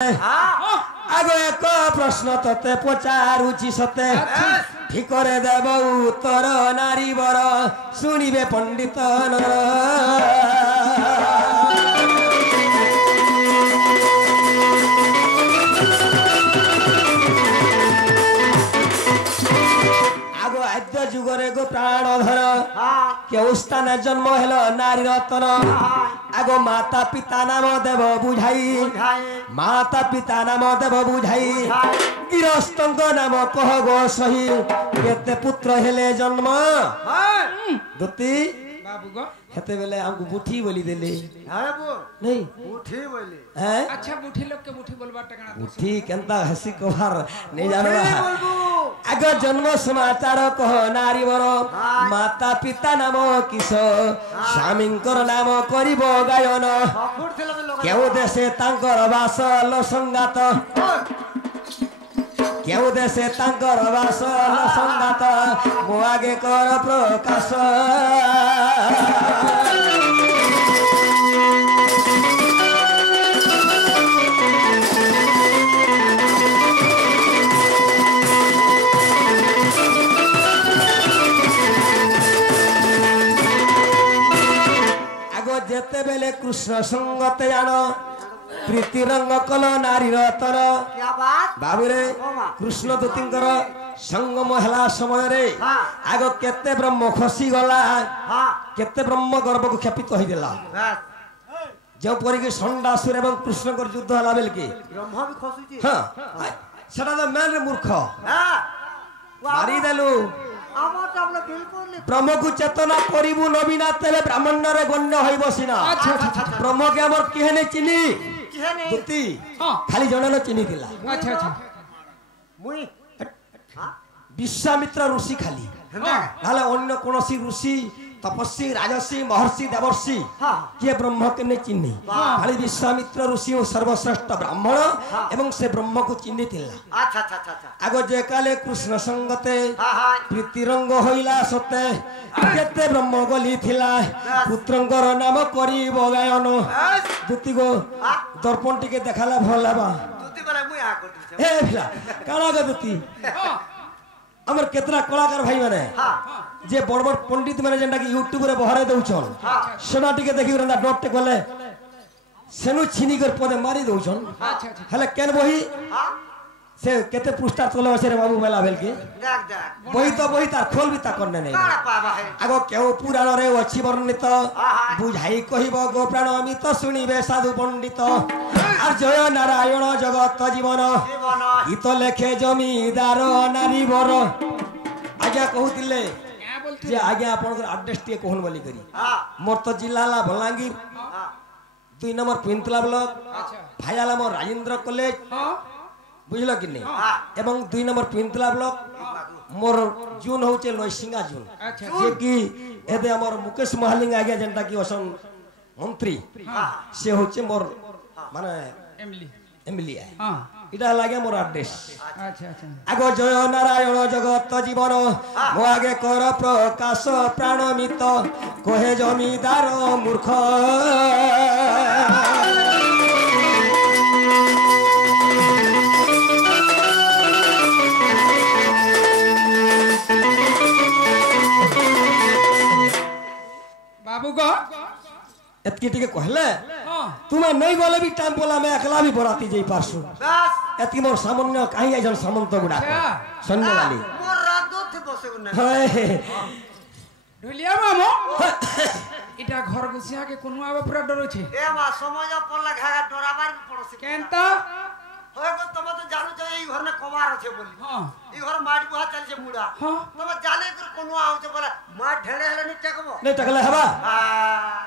आगो एक प्रश्न तते पचारुची सते ठिकरे देव उत्तर नारी बर शुणिबे पंडित नर आगो आद्य जुगरे गो प्राणधर केउ स्थान जन्म हेल नारी रतन आगो माता पिता नाम देव बुझाई माता पिता नाम देव बुझाई गिरस्तंग नाम कह गो सही केते पुत्र हेले जन्म दुती बाबू गो हेते बेले हमको बुठी बोली देले हां बो नहीं बुठी बोली हैं अच्छा बुठी लोग के बुठी बोलबा टकना बुठी केनता हसी कोहार नहीं जानबा आगो जन्म समाचार कह नारी बर माता पिता नाम किस स्वामींकर नाम करिब गायन केउ देशे तांकर वास लसंगात केउ देशे तांकर वास लसंगात मो आगे कर प्रकाश जेते बेले कृष्ण संगत जान प्रीति रंग कल नारी रतन क्या बात बाबू रे कृष्ण दूतींकर संगम हला समय रे आगो केते ब्रह्म खसी गला केते ब्रह्म गर्भ को क्षपित होई देला जो परी के संडासुर एवं कृष्ण कर युद्ध हला बेल के ब्रह्म भी खसुची हां सेटा तो मैन रे मूर्ख मारी देलु ब्रह्म को चेतना करिबु नबीना तेले ब्राह्मण रे गण्य होई बसिना अच्छा ब्रह्म के हमर केहने चिनी केहने दुती खाली जनन चिनी दिला अच्छा मुई विश्वामित्र ऋषि खाली नाले अन्य कोनसी ऋषि तपस्वी राजसी महर्षि देवर्षि किए ब्रह्म के ने चिन्नी खाली विश्वामित्र ऋषि और सर्वश्रेष्ठ ब्राह्मण एवं से ब्रह्म को चिन्नी थिला अच्छा आगो जे काले कृष्ण संगते प्रीति रंग होइला सते केते ब्रह्म गली थिला पुत्रंकर नाम करी बगायन दुती गो दर्पण टिके देखाला भल लाबा दुती बले मुई आ करती ए भिला काला गो दुती हमर केतना कलाकार भाई माने जे बड़ बड़ पंडित माने जेंटा कि यूट्यूब रे बहरे दउछन सेना टिके देखि रंदा डॉट टे गले सेनु छिनी कर पदे मारी दउछन हले केन बही से केते पृष्ठा चले बसे रे बाबू मेला भेल के बही तार खोल भी ता करने नहीं आगो केउ पुराण रे अछि वर्णित बुझाई कहिबो गो प्राण अमित सुनिबे साधु पंडित आर जय नारायण जगत जीवन हित लेखे जमीदार नारी बर आज्ञा कहूतिले जे आज्ञा आपन एड्रेस टे कोहन बोली करी मोर तो जिल्ला ला बलांगीर 2 नंबर पिंतला ब्लॉक भायाला मोर राजेंद्र कॉलेज बुझल कि नहीं एवं 2 नंबर पिंतला ब्लॉक मोर जून होचे लोइसिंगा जून जे कि एदे हमर मुकेश महालिंग आज्ञा जेंटा कि असन मंत्री से होचे मोर माने एमएलए है इटा लागे मोर एड्रेस अच्छा आगो जय नारायण जगत जीवन मो आगे कर प्रकाश प्राणमित कहे जमीदार मूर्ख बाबू गो एतकी टिके कहले तुम्हें नहीं गले भी टाइम बोला मैं अकेला भी बराती जई पासु बस एतकी मोर सामान्य काई आइजन सामंत गुडा सन्ने वाली मोर रात दो थे बसे गुना हाय ढुलिया मामो इटा घर गुसिया के कोनो आबे पूरा डरो छे ए मा समझ पड़ला घागा डराबार पड़ोसी केनता होय गो तब तो जानू छ ई घर ने कमार छे बोली ई घर माट गुहा चल छे मुडा तब जाने कर कोनो आउ छे बोला माट ढेले हेले नि टकबो नहीं टकले हवा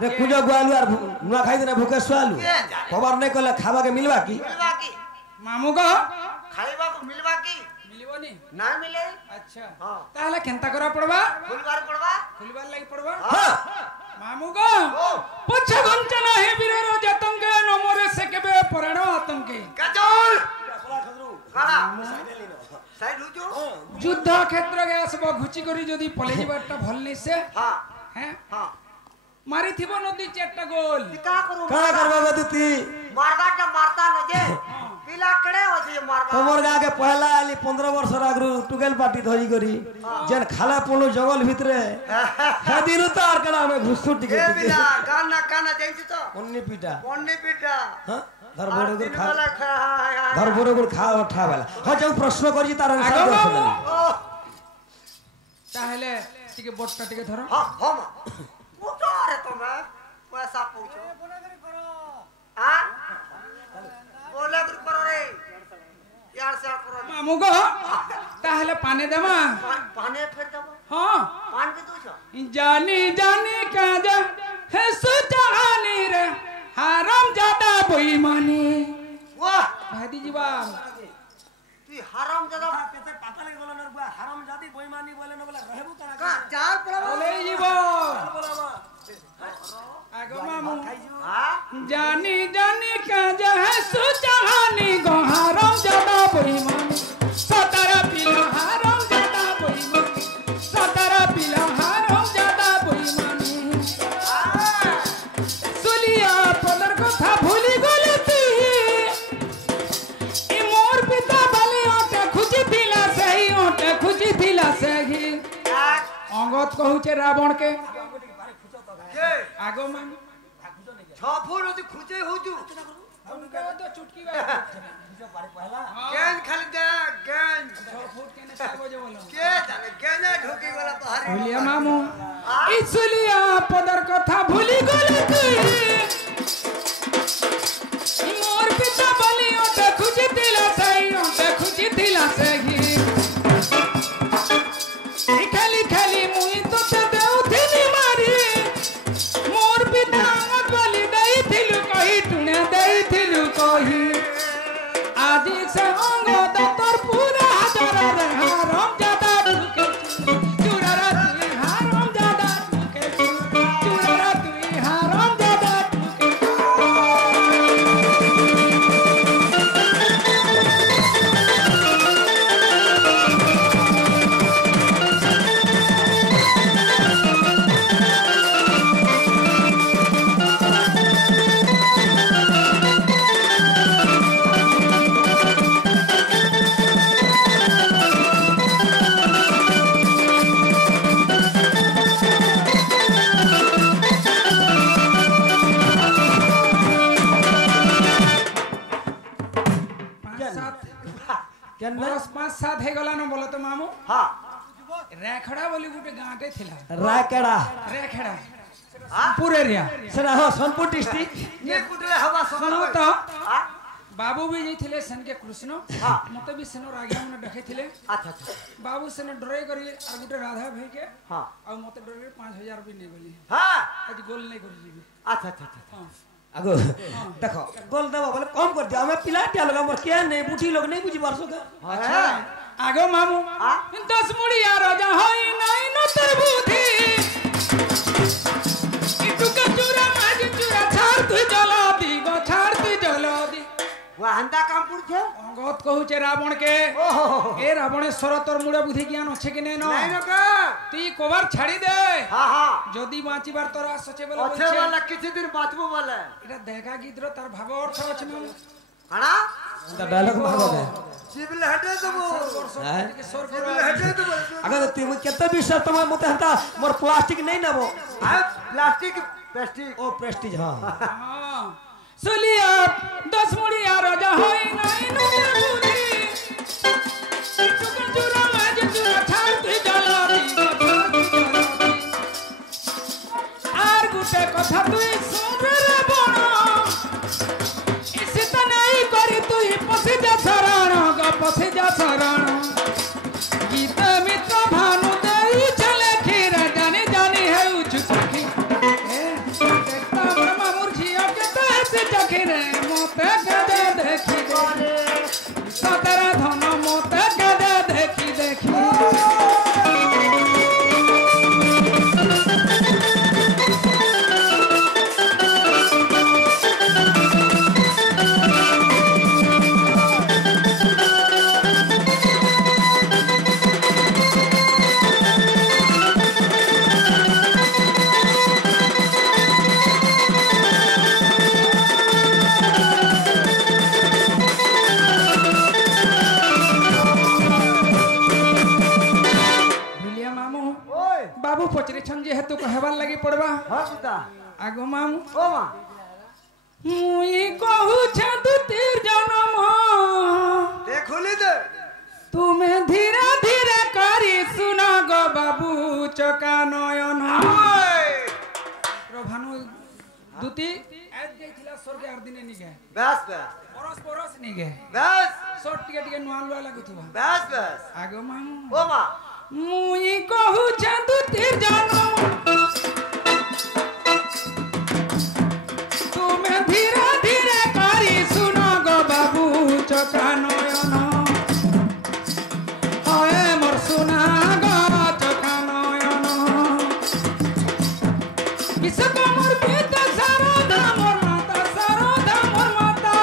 रे कुजो गुआलु आर नुआ खाई देना भूखे स्वालु खबर नहीं कले खावा के मिलवा की मामू गो खाइबा को मिलवा की मिलबो नी ना मिले अच्छा ताहले केनता करा पड़बा फुलबार लागि पड़बा हां मामू गो पछ घंटा नाही बिरेरो जतंगे नमरे से केबे पराणो आतंके गजोल काड़ा साइड हो जो युद्ध क्षेत्र के आसबो घुची करी जदी पले जिबाटा भल नै से हैं मारी थिबो नदी चेट्टा गोल का करू का करबा बदती मारबाटा मारता न जे मारबा तमर गाँ के पहला आली 15 वर्ष आगरू टुगेल पार्टी धरी करी जेन खाला पड़ो जंगल भितरे हे दिन तार कना में घुसु टिके ए बिना गाना काना जाइछ तो पन्नी पीटा हां धर बड़े गुर खा वाला हां धर बड़े गुर खा उठा वाला हो जो प्रश्न करी तार आंसर दे सुनली ताहले टिके बोटटा टिके धरो हां हम उठो रे तुम पैसा पूछो हां बोले गुर करो रे यार से करो मामू गो ताहले पानी देमा पानी फेर देबो हां पान भी दूछो जानी जानी काजा है सुजानी रे हराम जादा बेईमानी वाह भादी जीवा तू हराम जादा केते पाता लगे बोला नरबा हराम जादी बेईमानी बोले न बोला रहबू तना का चार पड़ा बोले जीवा आगो मामू हां जानी जानी काजा है सुजानी गो हराम जादा बेईमानी सतारा पिला हराम जादा बेईमानी सतारा पिला हराम जादा बेईमानी सुलिया पदर कथा भूली गली तू ई मोर पिता बली ओटे खुजी थिला सही ओटे खुजी थिला सही अंगत कहूचे रावण के के आगो मान 6 फुट ओदी खुजे होजू उनके तो चुटकी बा गेंद खाली दे गेंद 6 फुट के ने सागो जे बोलो के जाने गेंद ढोकी वाला बाहर बोलिया मामू ई सुलिया पदर कथा भूली गली तू ई मोर पिता बली ओटे खुजी थिला सही ओटे खुजी थिला सही खाली खाली मुई तो ते देउथिनी मारी मोर पिता अंगत बलि देइथिलु कहि टुने देइथिलु कहि आदि से अंगत तोर पूरा हजार रे हराम जादा ढुके चुरारा तू हराम जादा ढुके चुरारा तू हराम जादा ढुके केन बरस 5-7 हे गला न बोलो तो मामू हां रेखड़ा बोली गुटे गांटे थिला राकेड़ा रेखड़ा पूरे रिया सना हो सोनपुर डिस्ट्रिक्ट ये कुटले हवा सुनो सुनो तो हां बाबू भी जइथिले सन के कृष्ण हाँ। मते भी सनो रागिया मन देखैथिले अच्छा अच्छा बाबू सने डरे करी और गुटे राधा भाई के हां और मते डरे 5000 भी नहीं गली हां आज गोल नहीं करी जीबी अच्छा अच्छा अच्छा हां आगो देखो गोल देबो बोले कम कर दिया हमें पिलाटिया लगा मोर के नहीं बुढ़ी लोग नहीं बुझी बरसो का अच्छा आगो मामू हाँ। 10 मुड़िया राजा होई नहीं न तर बुद्धि इटुका चूरा माज चूरा छाड़ तू जला दी गो छाड़ तू जला दी वो हंदा कामपुर थे अंगत कहूचे रावण के ओहो ए रावणेश्वर तोर मुड़े बुद्धि ज्ञान अच्छे कि नहीं नहीं न न का তুই কবার ছাড়ি দে हां हां যদি বাঁচিবার তোর আসছে বলে अच्छे বলছে वाला किसी दिन बातबो वाला এটা দেখা গীতর তার ভাব অর্থ আছে না हां डायलॉग भागो दे सिविल हटे देबो हैं? সর सिविल हटे देबो अगर तुम केते विश्वास तुम मते हता मोर प्लास्टिक नहीं नबो आ प्लास्टिक प्लास्टिक ओ प्रेस्टीज हां हां सुलिया 10 मुड़िया राजा होई নাই নদীর বুদ্ধি চুকা চুরা মাঝে চুরা ছাড় তুই জ্বালা দি আর গুটে কথা তুই শুন রে বণ ইসিত নাই করি তুই পসে যা শরণ গো পসে যা শরণ গীত মিত্র ভানু দেই চলে ক্ষীর জানি জানি হেউ চুকি এ দেখতা ব্রহ্মা মুরঝিয়া কে তাসে চখি রে মতে গদে দেখি দে সতরা ধন মতে গদে দেখি দেখি जेहेतु कहबार लगी पड़बा हां सीता आगो मामू ओ मां मुई कहू छ तू तीर जन्म देखोली दे तुम्हें धीरे धीरे करी सुना गो बाबू चका नयन प्रभानु दुती आज गईथिला स्वर्ग आर दिने निगे बस बस परस परस निगे बस शॉर्ट टिके टिके नुआ नुआ लागुथुवा बस बस आगो मामू ओ मां मुई कहू छ तू तीर जन्म तुम्हें धीरे धीरे करी सुना गो बाबू चका नयन हाय मोर सुना गो चका नयन किसको मोर पिता सारदा मोर माता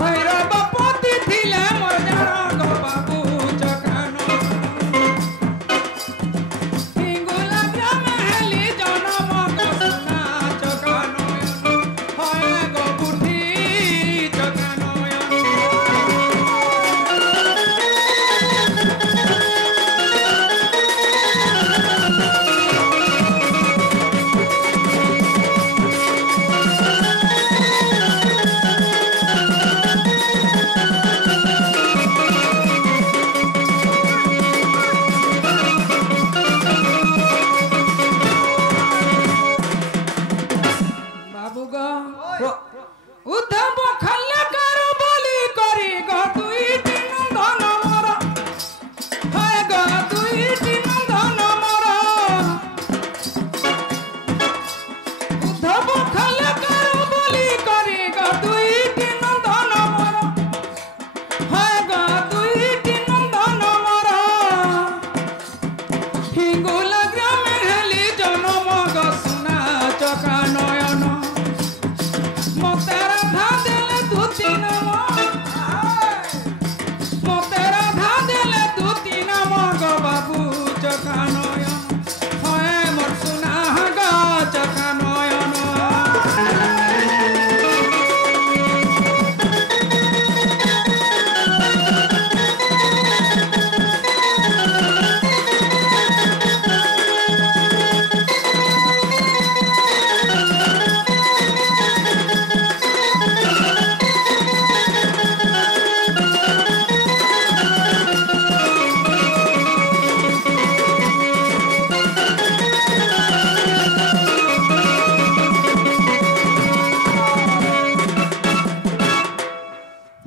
भैरव पति थिले मोर जान गो बाबू चका नयन हिंगुला ग्राम हेली जनम गो सुना चका नयन हाय गो बुद्धि चका नयन बाबू गो उद्धव खल्ले करो बोली करी गो दुई दिन धन मोर हाय गो दुई दिन धन मोर उद्धव खल्ले करो बोली करी गो दुई दिन धन मोर हाय गो दुई दिन धन मोर हिंगुला ग्राम हेली जनम गो सुना चका नयन मोतेरा धा देले दू तीन मोतेरा धा देले दू तीन गो बाबू चका नयन हाय मोर सुना गो चका नयन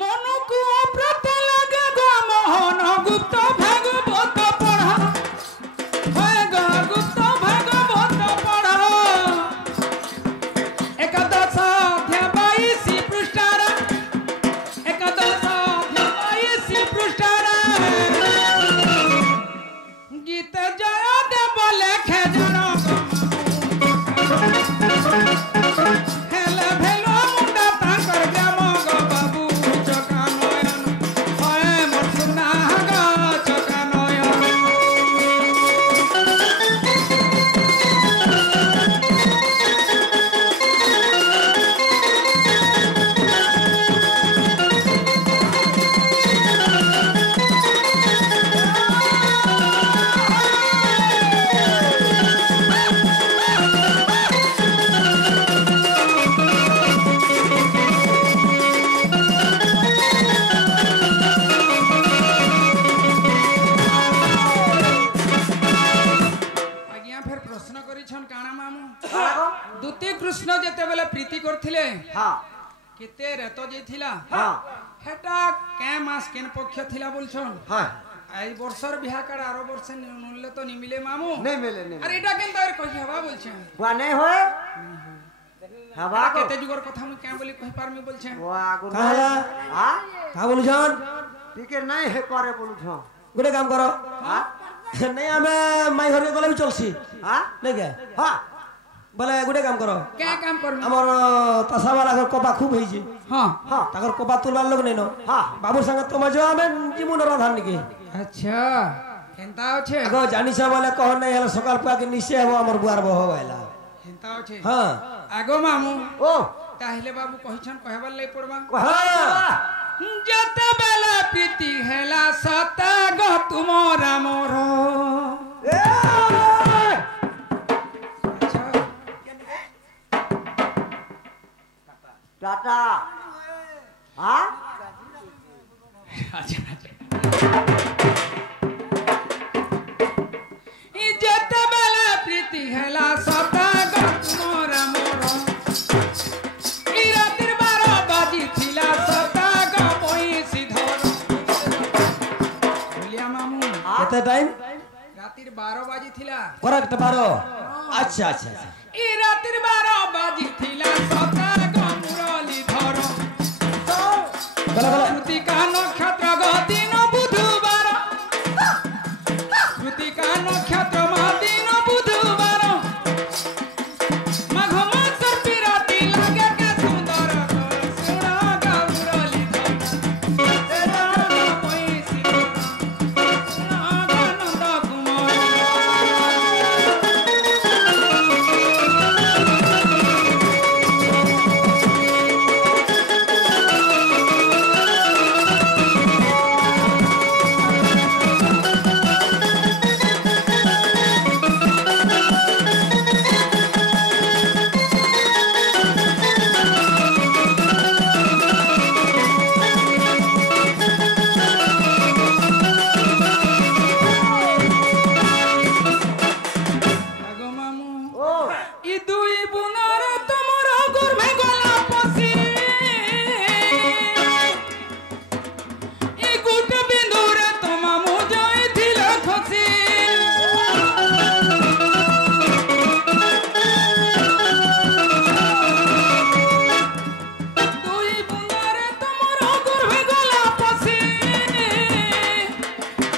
মনকু অপ্রত লাগে গো মোহন গুপ্ত ভাগবত পড়া হয় গো গুপ্ত ভাগবত পড়া একাদশ অধ্যায় 22 পৃষ্ঠার একাদশ অধ্যায় 22 পৃষ্ঠার গীত জয় দেব লেখে জন হেলে ভেলো মুন্ডা তাঙ্কর গ্রাম গো বাবু চকা নয়ন হয় মোর সুনা গো চকা নয়ন आज्ञा फिर प्रश्न करिछन काना मामू द्वितीय कृष्ण जेते बेले प्रीति करथिले हां केते रेत जेथिला हां हेटा के मास केन पक्ष थिला बोलछन हां आई वर्षर बिहा कर आरो वर्ष नुनले तो निमिले मामू नहीं मिले नहीं अरे एटा केन तार कहि हवा बोलछन बुआ नहीं होए हवा को केते जुगर कथा मु क्या बोली कहि पारमी बोलछन बुआ को काहला हां का बोलुछन टिके नहीं है करे बोलू छ गोटे काम करो हां नहीं आमे माई घर गले भी चलसी हां नहीं के हां बोले गोटे काम करो क्या काम करमी हमर तासा वाला घर कपा खूब होई छी हां हां ताकर कपा तुलबार लोग नहीं न हां बाबू संग तुम जो आमे जीवन राधान निके अच्छा केनता আছে आगो जानी से बोले कह नहीं हल सकाल पुआ के निश्चय हो हमर बुआर बह होइला केनता আছে हां आगो मामू ओ ताहिले बाबू कहिछन कहबार लै पड़बा हां ଯେତେବେଳେ ପ୍ରୀତି ହେଲା ସତା ଗ ତୁମର ମୋର टाटा हाँ ଯେତେବେଳେ ପ୍ରୀତି ହେଲା ସତା ଗ ତୁମର ମୋର ଇ ରାତିର 12 ବାଜିଥିଲା ସତା ଗ ବଇଁଶୀ ଧର ବୋଲିଆ ମାମୁ କେତେ ଟାଇମ ରାତିର 12 ବାଜିଥିଲା କରେକ୍ଟ 12 আচ্ছা আচ্ছা ই রাতির 12 বাজিଥିଲା সতা গ মুরলি ধর বলা বলা কৃতিকা নক্ষত্র গ দিন বুধবার কৃতিকা নক্ষত্র মা দিন বুধবার মাঘ মাসর পিরাতি লাগে কে সুন্দর সোনা গ মুরলি ধর পয়সি সোনা গ নন্দ কুমার আগো মামু ओ ই দুই বুনার তোমার গর্ভে গলা পশি ই গুট বিন্দুরে তোমা মু যাইছিল খসি দুই বুনার তোমার গর্ভে গলা পশি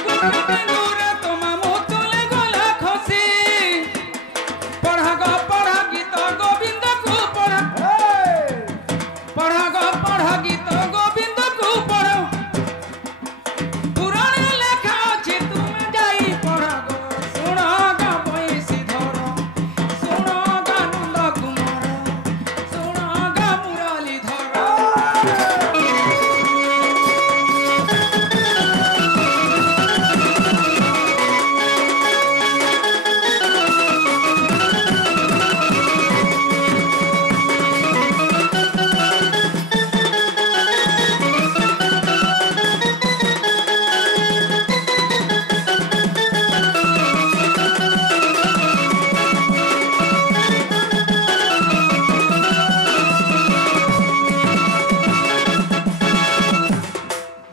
গুট বিন্দুরে তোমা মু চলে গলা খসি পড়া গীত গোবিন্দ কু পড়া পড়া গীত গোবিন্দ কু পড় পুরাণে লেখা আছে তুমি যাই পড়া গো শুণ গা বৈশী ধর শুণ গা নন্দ কুমার শুণ গা মুরলী ধর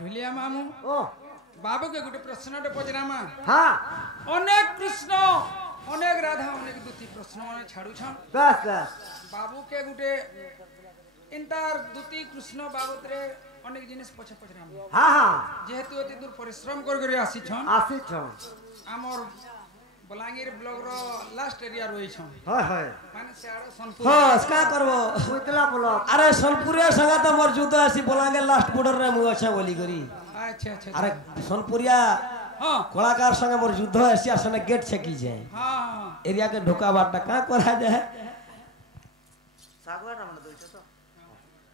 ভুলিয়া মামু ओ বাবুকে গোটে প্রশ্নটে পচরামা हाँ অনেক কৃষ্ণ অনেক রাধা অনেক দুটি প্রশ্ন মানে ছাড়ুছন बस बस বাবুকে গোটে ইন্টার দুটি কৃষ্ণ বাবদরে অনেক জিনিস পছে পচরাম हाँ हाँ যেহেতু এত দূর পরিশ্রম করে আসিছন आसी छो আমার বলাঙ্গীর ব্লকর লাস্ট এরিয়া রয়েছন हाय हाय মানে সেআড়ে সোনপুর হস কা করব उतला बोलो আরে সোনপুরিয়া সঙ্গে তো মোর যুদ্ধ আসি বলাঙ্গে লাস্ট বর্ডর রে মু আছে বলি করি আচ্ছা আচ্ছা আরে সোনপুরিয়া হ্যাঁ কলাকার সঙ্গে মোর যুদ্ধ আসি আর সঙ্গে গেট ছেকি যায় হ্যাঁ এরিয়া के ঢোকাবারটা কা করা যায় सागवाटा मन दोइछ तो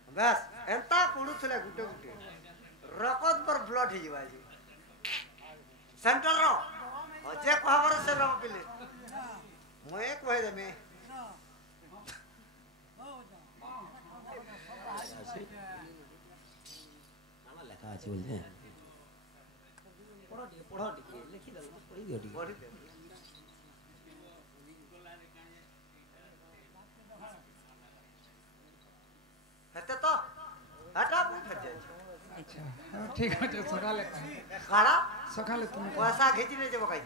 बस एंता पुडुथले गुटे गुटे रकत पर ब्लड ही जीवा जी सेंटर रो अजे कहबर से रम पिले मए कह दे में লেখা আছে বলছে পড়ো টিকে লিখি দাও পড়ি দিও টিকে बड़ी दे हेते तो हटा कोई फजे আচ্ছা ঠিক আছে সকালে खाड़ा সকালে তুমি पैसा घेची ने जब कहि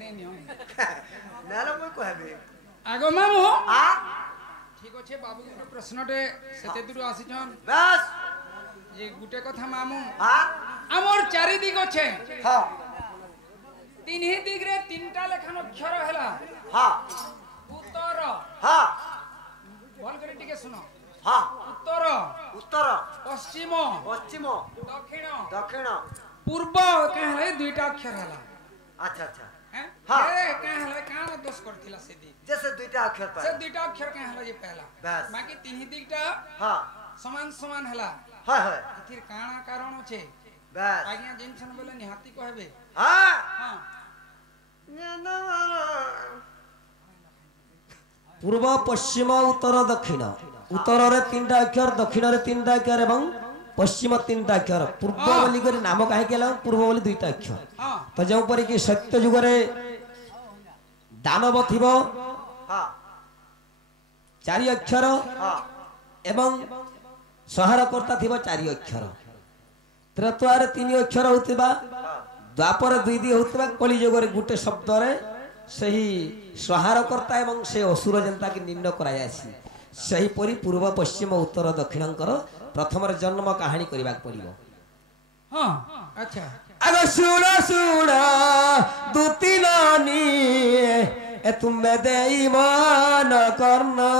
নেই নিও नालो कोई कहबे আগো মামু आ ঠিক আছে বাবু প্রশ্নটে সেতে দূর আসিছন बस যে গুটে কথা মামু हां আমার চারিদিক আছে हां তিনহি দিগরে তিনটা লেখান অক্ষর হেলা हां উত্তর हां ভাল করে টিকে শুনো हां উত্তর उत्तर পশ্চিম पश्चिम দক্ষিণ दक्षिण পূর্ব কাহলে দুইটা অক্ষর হেলা अच्छा अच्छा হ্যাঁ হ্যাঁ। এ কাহলে কান দোষ করতিলা সেদি जैसे दुईटा अक्षर সে पर দুইটা অক্ষর কাহলে যে পহলা বাস। বাকি তিনহি দিকটা हां समान समान हला हाय हाय एथिर काना कारण छे बस आज्ञा जिनसन बोले निहाती कहबे हां हां पूर्व पश्चिम उत्तर दक्षिण उत्तर रे 3टा अक्षर दक्षिण रे 3टा अक्षर एवं पश्चिम 3टा अक्षर पूर्व बोली कर नाम काहे केला पूर्व बोली 2टा अक्षर हां तो जो परि कि सत्य युग रे दानव थिबो हां 4 अक्षर हां एवं संहारकर्ता थिबो 4 अक्षर त्रेता रे 3 अक्षर होतिबा द्वापर 2 दी होतिबा कली युग रे गुटे शब्द रे सही संहारकर्ता एवं से असुर जनता के निम्न करायासी सही परि पूर्व पश्चिम उत्तर दक्षिणकर प्रथम रे जन्म कहानी करबा पड़िबो हां अच्छा अगो सुना सुना दुती नानी ए तुम देई मान करना